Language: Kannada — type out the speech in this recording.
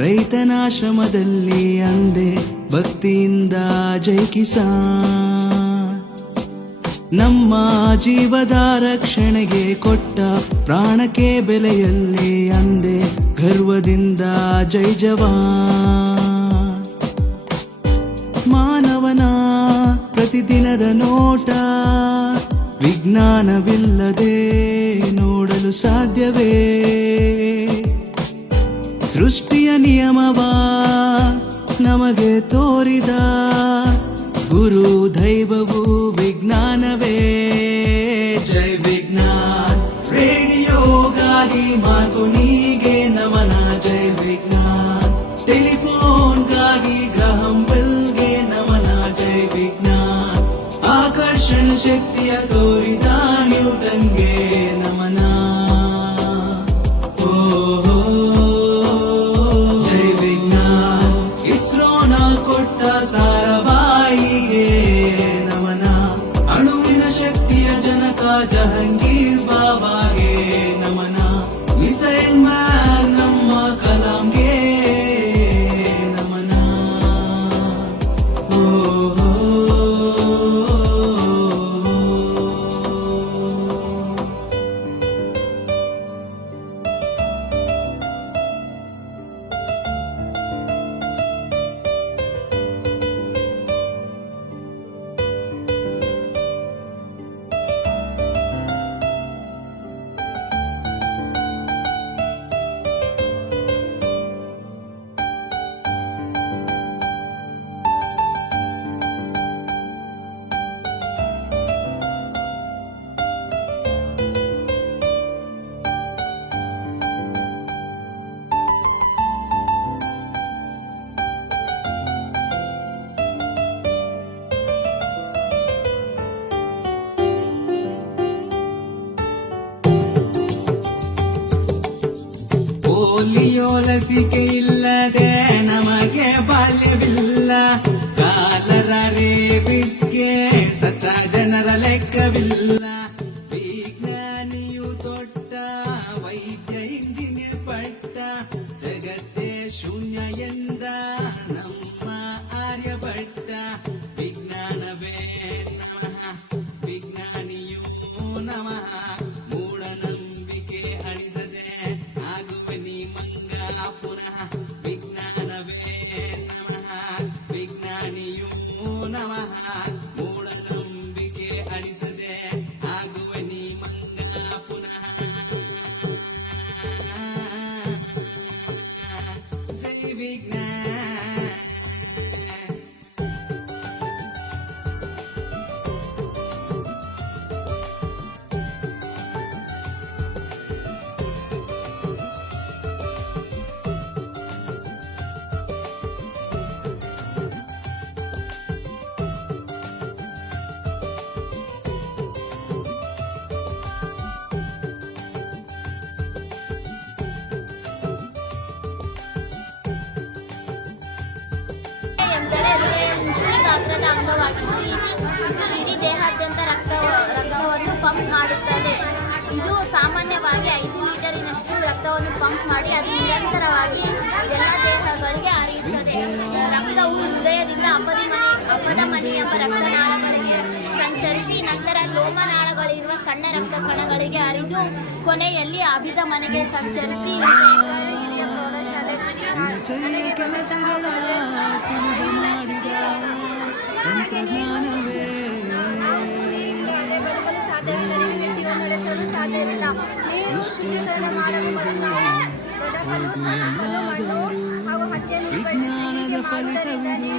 ರೈತನಾಶ್ರಮದಲ್ಲಿ ಅಂದೆ ಭಕ್ತಿಯಿಂದ ಜೈ ಕಿಸಾನ್. ನಮ್ಮ ಜೀವದ ರಕ್ಷಣೆಗೆ ಕೊಟ್ಟ ಪ್ರಾಣಕ್ಕೆ ಬೆಲೆಯಲ್ಲಿ ಅಂದೆ ಗರ್ವದಿಂದ ಜೈ ಜವಾನ್. ಮಾನವನ ಪ್ರತಿದಿನದ ನೋಟ ವಿಜ್ಞಾನವಿಲ್ಲದೆ ನೋಡಲು ಸಾಧ್ಯವೇ? ಸೃಷ್ಟಿಯ ನಿಯಮವ ನಮಗೆ ತೋರಿದ ಗುರು ದೈವವು ವಿಜ್ಞಾನವೇ. ಜೈ ವಿಜ್ಞಾನ್ ರೇಡಿಯೋಗಾಗಿ ಮಾರ್ಕೋನಿಗೆ ನಮನ. ಜೈ ವಿಜ್ಞಾನ್ ಟೆಲಿಫೋನ್ಗಾಗಿ ಗ್ರಹಂ ಬೆಲ್ಗೆ ನಮನ. ಜೈ ವಿಜ್ಞಾನ್ ಆಕರ್ಷಣ ಶಕ್ತಿಯ ತೋರಿದ ನ್ಯೂಟನ್ಗೆ ನಮನ. ಜೈ ವಿಜ್ಞಾನ್ ಇಸ್ರೋನ ಕೊಟ್ಟ ಸಾರಾಭಾಯಿಗೆ ನಮನ. ಅಣುವಿನ ಶಕ್ತಿಯ ಜನಕ ಜಹಂಗೀರ್ ಬಾಬಾಗೆ ನಮನ. ಮಿಸೈಲ್ ಮ್ಯಾನ್ ನಮ್ಮ ಕಲಾಂಗೆ ನಮನ. ಪೋಲಿಯೋ ಲಸಿಕೆ ಇಲ್ಲದೆ ನಮಗೆ ಬಾಲ್ಯವಿಲ್ಲ. ಕಾಲರ ರೇಬಿಸ್ಗೆ ಸತ್ತ ಜನರ ಲೆಕ್ಕವಿಲ್ಲ. ವಿಜ್ಞಾನಿಯು ತೊಟ್ಟ ವೈದ್ಯ ಇಂಜಿನಿಯರ್ ಪಟ್ಟ ಜಗತ್ತೇ ಶೂನ್ಯ ಎಂದ ನಮ್ಮ ಆರ್ಯಭಟ್ಟ. ವಿಜ್ಞಾನವೇ ನಮಃ ವಿಜ್ಞಾನಿಯೂ ನಮಃ. ಮೂಢನಂಬಿಕೆ ಅಳಿಸದೆ ಆಗುವೆ ನೀ ಮಂಗ ಪುನಃ. ವಿಜ್ಞಾನವೇ ನಮಃ ವಿಜ್ಞಾನಿಯೂ ನಮಃ. ಮೂಢನಂಬಿಕೆ ಅಳಿಸದೆ ಆಗುವೆ ನೀ ಮಂಗ ಪುನಃ. ಜೈ ವಿಜ್ಞಾನ. ಎಂದರೆ ಹೃದಯ ಗಾತ್ರದ ಅಂಗವಾಗಿದ್ದು ಇದು ಇಡೀ ದೇಹಾದ್ಯಂತ ರಕ್ತವನ್ನು ಪಂಪ್ ಮಾಡುತ್ತದೆ. ಇದು ಸಾಮಾನ್ಯವಾಗಿ 5 ಲೀಟರಿನಷ್ಟು ರಕ್ತವನ್ನು ಪಂಪ್ ಮಾಡಿ ಅದು ನಿರಂತರವಾಗಿ ಎಲ್ಲ ದೇಹಗಳಿಗೆ ಹರಿಯುತ್ತದೆ. ರಕ್ತವು ಹೃದಯದಿಂದ ಅಪಧಮನಿ ಎಂಬ ರಕ್ತನಾಳಗಳಿಗೆ ಸಂಚರಿಸಿ ನಂತರ ಲೋಮನಾಳಗಳಿರುವ ಸಣ್ಣ ರಕ್ತ ಕಣಗಳಿಗೆ ಹರಿದು ಕೊನೆಯಲ್ಲಿ ಅಭಿಧಮನಿಗೆ ಸಂಚರಿಸಿ ಕೆಲಸಗಳ ಸುಲಭ ಮಾಡಿದ ತಂತ್ರಜ್ಞಾನವೇ. ವಿಜ್ಞಾನದ ಫಲಿತವಿದು.